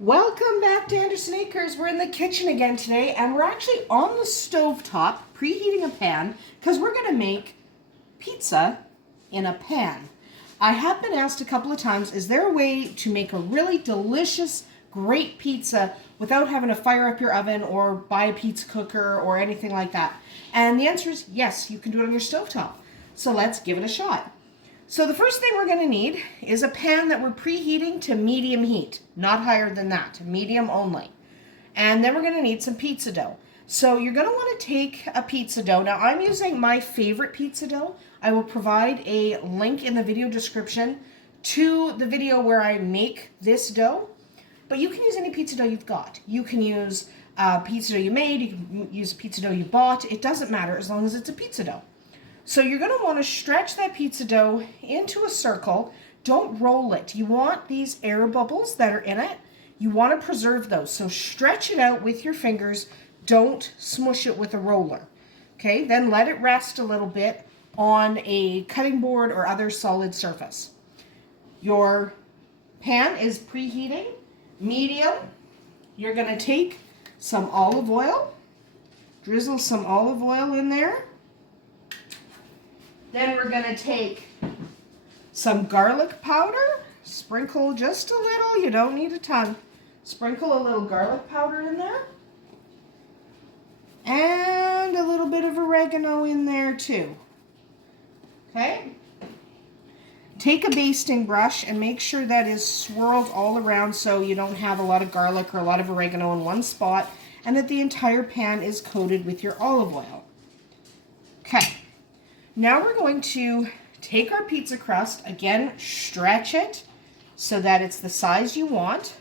Welcome back to Andersen Acres. We're in the kitchen again today, and we're actually on the stovetop preheating a pan because we're going to make pizza in a pan. I have been asked a couple of times, is there a way to make a really delicious, great pizza without having to fire up your oven or buy a pizza cooker or anything like that? And the answer is yes, you can do it on your stovetop. So let's give it a shot. So the first thing we're going to need is a pan that we're preheating to medium heat, not higher than that, medium only. And then we're going to need some pizza dough. So you're going to want to take a pizza dough. Now I'm using my favorite pizza dough. I will provide a link in the video description to the video where I make this dough. But you can use any pizza dough you've got. You can use pizza dough you made, you can use pizza dough you bought. It doesn't matter as long as it's a pizza dough. So you're going to want to stretch that pizza dough into a circle. Don't roll it. You want these air bubbles that are in it. You want to preserve those. So stretch it out with your fingers. Don't smush it with a roller. Okay, then let it rest a little bit on a cutting board or other solid surface. Your pan is preheating, medium. You're going to take some olive oil, drizzle some olive oil in there. Then we're going to take some garlic powder, sprinkle just a little, you don't need a ton. Sprinkle a little garlic powder in there. And a little bit of oregano in there too. Okay? Take a basting brush and make sure that is swirled all around so you don't have a lot of garlic or a lot of oregano in one spot, and that the entire pan is coated with your olive oil. Okay. Now we're going to take our pizza crust, again, stretch it so that it's the size you want.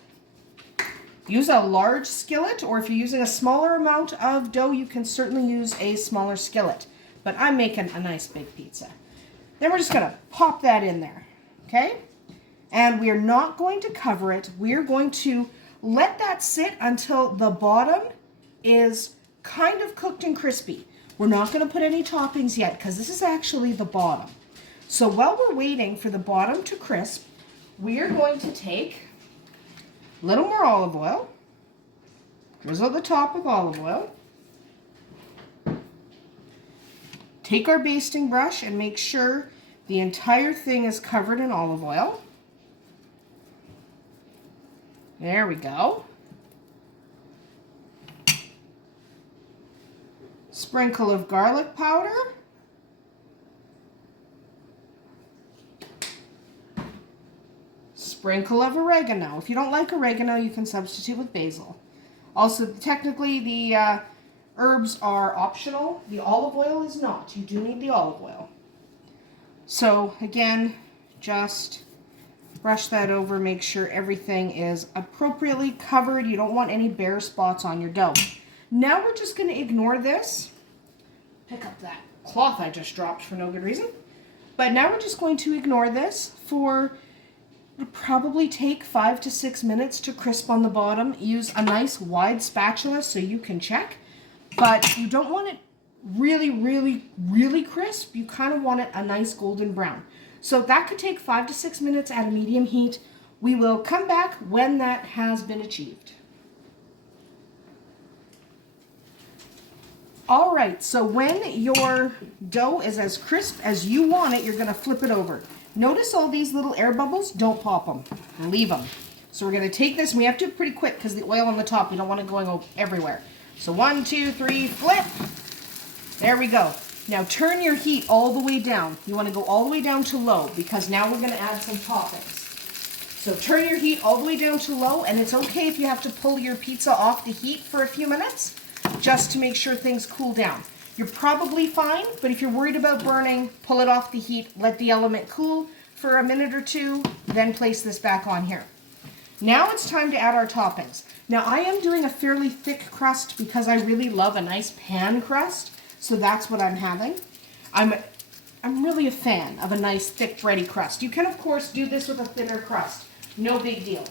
Use a large skillet, or if you're using a smaller amount of dough, you can certainly use a smaller skillet. But I'm making a nice big pizza. Then we're just going to pop that in there, okay? And we are not going to cover it. We are going to let that sit until the bottom is kind of cooked and crispy. We're not going to put any toppings yet because this is actually the bottom. So while we're waiting for the bottom to crisp, we are going to take a little more olive oil, drizzle the top with olive oil, take our basting brush and make sure the entire thing is covered in olive oil. There we go. Sprinkle of garlic powder. Sprinkle of oregano. If you don't like oregano, you can substitute with basil. Also, technically, the herbs are optional. The olive oil is not. You do need the olive oil. So, again, just brush that over. Make sure everything is appropriately covered. You don't want any bare spots on your dough. Now we're just going to ignore this. Pick up that cloth I just dropped for no good reason. But now we're just going to ignore this for, it'll probably take 5 to 6 minutes to crisp on the bottom. Use a nice wide spatula so you can check. But you don't want it really, really, really crisp. You kind of want it a nice golden brown. So that could take 5 to 6 minutes at a medium heat. We will come back when that has been achieved. All right, so when your dough is as crisp as you want it, you're going to flip it over. Notice all these little air bubbles? Don't pop them. Leave them. So we're going to take this, and we have to do it pretty quick because the oil on the top, we don't want it going everywhere. So 1, 2, 3, flip. There we go. Now turn your heat all the way down. You want to go all the way down to low because now we're going to add some toppings. So turn your heat all the way down to low, and it's okay if you have to pull your pizza off the heat for a few minutes, just to make sure things cool down. You're probably fine, but if you're worried about burning, pull it off the heat, let the element cool for a minute or two, then place this back on here. Now it's time to add our toppings. Now I am doing a fairly thick crust because I really love a nice pan crust, so that's what I'm having. I'm really a fan of a nice thick bready crust. You can of course do this with a thinner crust, no big deal.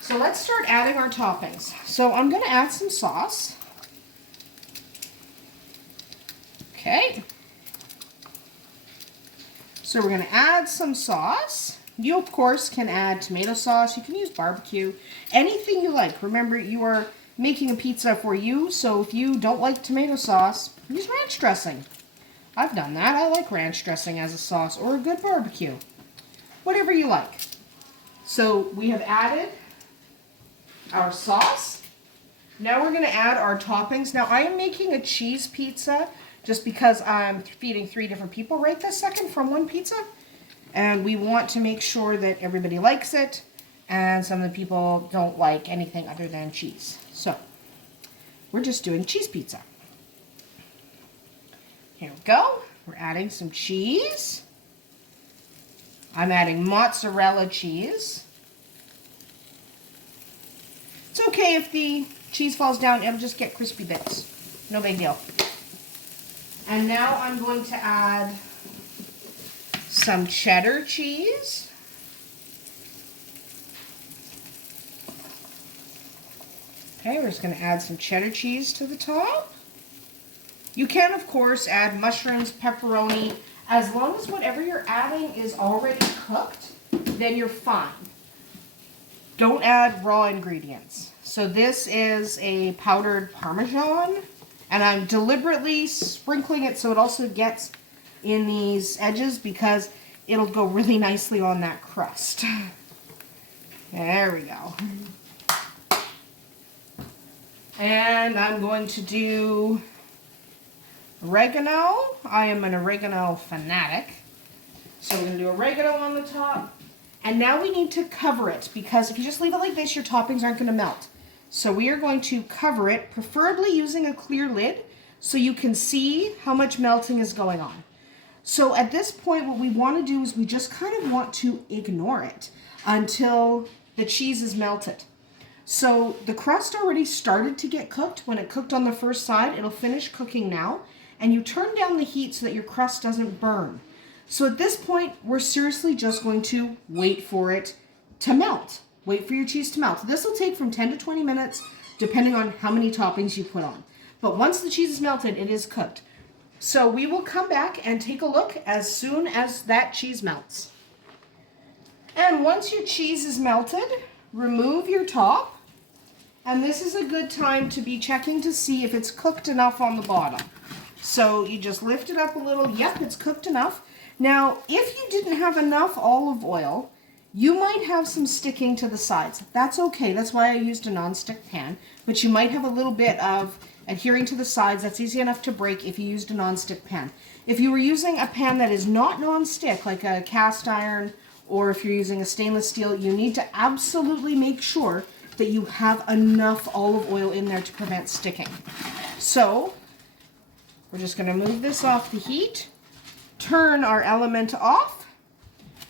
So let's start adding our toppings. So I'm going to add some sauce. Okay. So we're going to add some sauce. You, of course, can add tomato sauce. You can use barbecue. Anything you like. Remember, you are making a pizza for you, so if you don't like tomato sauce, use ranch dressing. I've done that. I like ranch dressing as a sauce or a good barbecue. Whatever you like. So we have added our sauce. Now we're going to add our toppings. Now I am making a cheese pizza just because I'm feeding 3 different people right this second from one pizza. And we want to make sure that everybody likes it. And some of the people don't like anything other than cheese. So we're just doing cheese pizza. Here we go. We're adding some cheese. I'm adding mozzarella cheese. It's okay if the cheese falls down, it'll just get crispy bits. No big deal. And now I'm going to add some cheddar cheese. Okay, we're just going to add some cheddar cheese to the top. You can, of course, add mushrooms, pepperoni. As long as whatever you're adding is already cooked, then you're fine. Don't add raw ingredients. So this is a powdered Parmesan, and I'm deliberately sprinkling it so it also gets in these edges because it'll go really nicely on that crust. There we go. And I'm going to do oregano. I am an oregano fanatic. So we're going to do oregano on the top. And now we need to cover it because if you just leave it like this, your toppings aren't going to melt. So we are going to cover it, preferably using a clear lid so you can see how much melting is going on. So at this point, what we want to do is we just kind of want to ignore it until the cheese is melted. So the crust already started to get cooked. When it cooked on the first side, it'll finish cooking now. And you turn down the heat so that your crust doesn't burn. So at this point, we're seriously just going to wait for it to melt. Wait for your cheese to melt. This will take from 10 to 20 minutes, depending on how many toppings you put on. But once the cheese is melted, it is cooked. So we will come back and take a look as soon as that cheese melts. And once your cheese is melted, remove your top. And this is a good time to be checking to see if it's cooked enough on the bottom. So you just lift it up a little. Yep, it's cooked enough. Now, if you didn't have enough olive oil, you might have some sticking to the sides. That's okay. That's why I used a non-stick pan. But you might have a little bit of adhering to the sides. That's easy enough to break if you used a non-stick pan. If you were using a pan that is not non-stick, like a cast iron, or if you're using a stainless steel, you need to absolutely make sure that you have enough olive oil in there to prevent sticking. So we're just going to move this off the heat, turn our element off.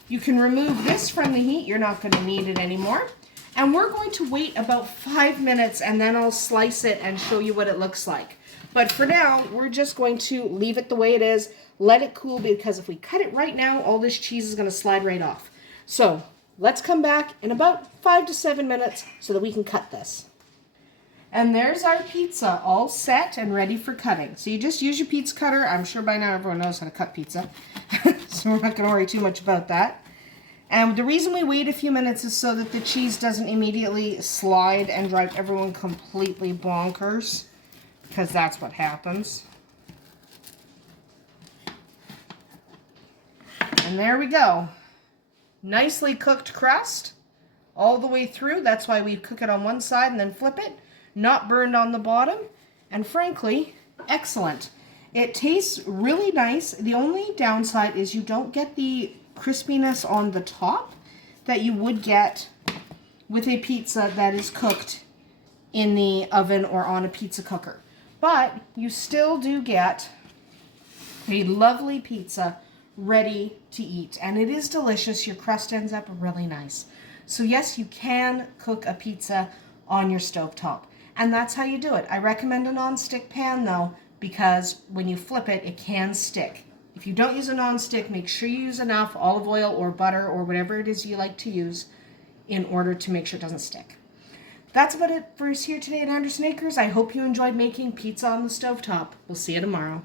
You can remove this from the heat. You're not going to need it anymore. And we're going to wait about 5 minutes and then I'll slice it and show you what it looks like. But for now, we're just going to leave it the way it is, let it cool, because if we cut it right now, all this cheese is going to slide right off. So let's come back in about 5 to 7 minutes so that we can cut this. And there's our pizza all set and ready for cutting. So you just use your pizza cutter. I'm sure by now everyone knows how to cut pizza. So we're not going to worry too much about that. And the reason we wait a few minutes is so that the cheese doesn't immediately slide and drive everyone completely bonkers. Because that's what happens. And there we go. Nicely cooked crust all the way through. That's why we cook it on one side and then flip it. Not burned on the bottom, and frankly, excellent. It tastes really nice. The only downside is you don't get the crispiness on the top that you would get with a pizza that is cooked in the oven or on a pizza cooker. But you still do get a lovely pizza ready to eat, and it is delicious. Your crust ends up really nice. So yes, you can cook a pizza on your stovetop. And that's how you do it. I recommend a non-stick pan though, because when you flip it, it can stick. If you don't use a non-stick, make sure you use enough olive oil or butter or whatever it is you like to use in order to make sure it doesn't stick. That's about it for us here today at Andersen Acres. I hope you enjoyed making pizza on the stovetop. We'll see you tomorrow.